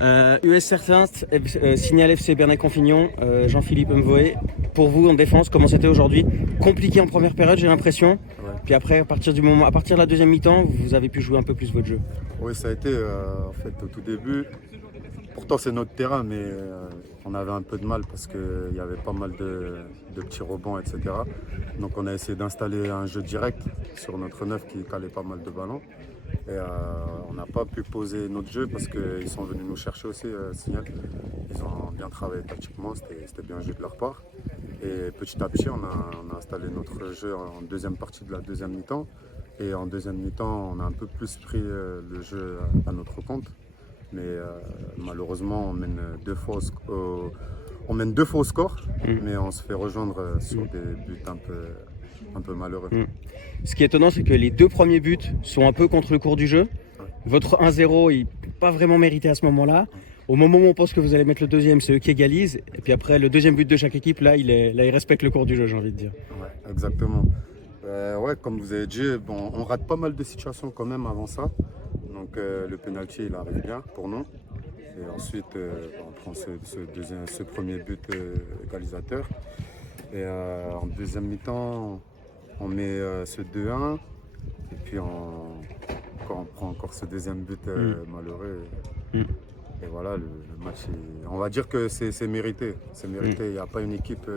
US Saint, Signal FC Bernay-Confignon, Jean-Philippe Mvoé. Pour vous en défense, comment c'était aujourd'hui? Compliqué en première période, j'ai l'impression. Ouais. Puis après, à partir de la deuxième mi-temps, vous avez pu jouer un peu plus votre jeu. Oui, ça a été en fait au tout début. Pourtant, c'est notre terrain, mais on avait un peu de mal parce qu'il y avait pas mal de petits rebonds, etc. Donc, on a essayé d'installer un jeu direct sur notre neuf qui calait pas mal de ballons. Et on n'a pas pu poser notre jeu parce qu'ils sont venus nous chercher aussi, Signal. Ils ont bien travaillé tactiquement, c'était bien joué de leur part. Et petit à petit, on a installé notre jeu en deuxième partie de la deuxième mi-temps. Et en deuxième mi-temps, on a un peu plus pris le jeu à notre compte. Mais malheureusement, on mène deux fois au score, Mm. mais on se fait rejoindre sur des buts un peu malheureux. Mm. Ce qui est étonnant, c'est que les deux premiers buts sont un peu contre le cours du jeu. Ouais. Votre 1-0, il n'est pas vraiment mérité à ce moment-là. Au moment où on pense que vous allez mettre le deuxième, c'est eux qui égalisent. Et puis après, le deuxième but de chaque équipe, là, il respecte le cours du jeu, j'ai envie de dire. Ouais, exactement. Ouais, comme vous avez dit, bon, on rate pas mal de situations quand même avant ça. Donc le penalty, il arrive bien pour nous. Et ensuite, on prend ce premier but égalisateur. Et en deuxième mi-temps, on met ce 2-1. Et puis on prend encore ce deuxième but malheureux. Mm. Et voilà, le match, on va dire que c'est mérité. C'est mérité. Il n'y a pas une équipe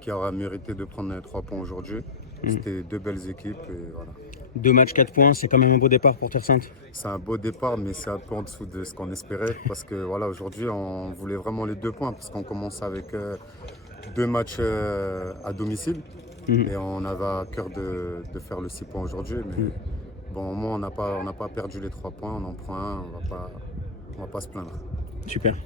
qui aura mérité de prendre 3 points aujourd'hui. C'était deux belles équipes. Et voilà. 2 matchs, 4 points, c'est quand même un beau départ pour Terre Sainte. C'est un beau départ, mais c'est un peu en dessous de ce qu'on espérait. Parce que voilà, aujourd'hui, on voulait vraiment les 2 points. Parce qu'on commence avec 2 matchs à domicile. Et on avait à cœur de faire le 6 points aujourd'hui. Mais bon, au moins, on n'a pas perdu les 3 points. On en prend un. On va pas se plaindre. Super.